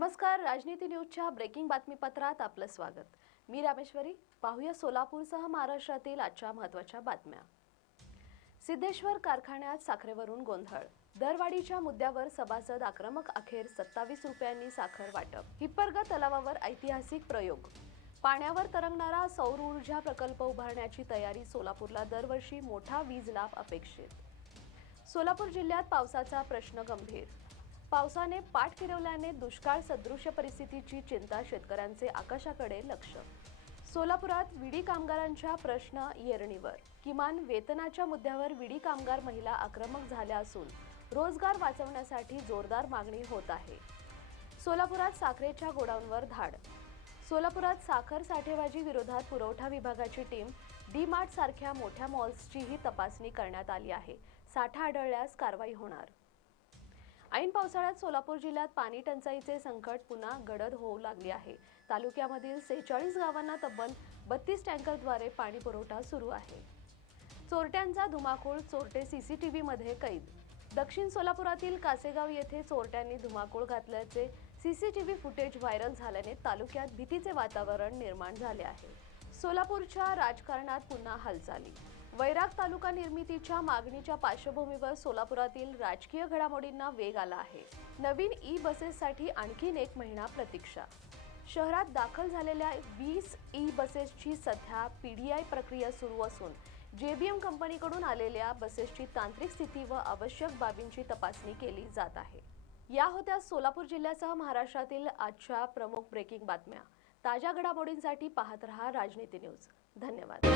नमस्कार, राजनीती न्यूजच्या ब्रेकिंग बातमीपत्रात आपलं स्वागत। मी रामेश्वरी। पाहूया सोलापूरसह महाराष्ट्रातील आजच्या महत्त्वाच्या बातम्या। सिद्धेश्वर कारखान्यात साखरेवरून गोंधळ। दरवाढीच्या मुद्द्यावर सभासद आक्रमक, अखेर 27 रुपयांनी साखर वाटप। हिप्परगा तलावावर ऐतिहासिक प्रयोग। पाण्यावर तरंगणारा सौर ऊर्जा प्रकल्प उभारण्याची तयारी। सोलापूरला दरवर्षी मोठा वीज लाभ अपेक्षित। सोलापूर जिल्ह्यात पावसाचा प्रश्न गंभीर। पावसाने पाठ फिरवल्याने दुष्काळ सदृश परिस्थितीची चिंता, शेतकऱ्यांचे आकाशाकडे लक्ष। सोलापुरात विडी कामगारांच्या प्रश्न येरणीवर। किमान वेतनाच्या मुद्द्यावर विडी कामगार महिला आक्रमक झाल्या असून रोजगार वाचवण्यासाठी जोरदार मागणी होत आहे। सोलापुरात साखरेच्या गोडाऊनवर धाड। सोलापुरात साखर साठेबाजी विरोधात पुरवठा विभागाची टीम, डी मार्ट सारख्या मोठ्या मॉल्सचीही तपासणी करण्यात आली आहे। साठा आढळल्यास कारवाई होणार। ऐन पावसाळ्यात सोलापूर जिल्ह्यात पाणी टंचाईचे संकट पुन्हा गडद होऊ लागले आहे। तालुक्यामधील 46 गावांना तब्बल 32 टँकरद्वारे पाणी पुरवठा सुरू आहे। चोरट्यांचा धुमाकूळ, चोरटे सीसीटीव्ही मध्ये कैद। दक्षिण सोलापुरातील कासेगाव येथे चोरट्यांनी धुमाकूळ घातल्याचे सीसीटीव्ही फुटेज व्हायरल झाल्याने तालुक्यात भीतीचे वातावरण निर्माण झाले आहे। सोलापूरच्या राजकारणात पुन्हा हालचाली। वैराग तालुका निर्मितीच्या मागणीच्या पार्श्वभूमीवर सोलापुरातील राजकीय घडामोडींना वेग आला आहे। नवीन ई बसेससाठी आणखीन 1 महिना प्रतीक्षा। शहरात दाखल झालेल्या 20 ई बसेसची सध्या पीडीआय प्रक्रिया सुरू असून जेबीएम कंपनीकडून आलेल्या बसेसची तांत्रिक स्थिती व आवश्यक बाबींची तपासणी केली जात आहे। या होत्या सोलापूर जिल्ह्यासह महाराष्ट्रातील आजच्या प्रमुख ब्रेकिंग बातम्या। ताज्या घडामोडींसाठी पाहत रहा राजनीती न्यूज। धन्यवाद।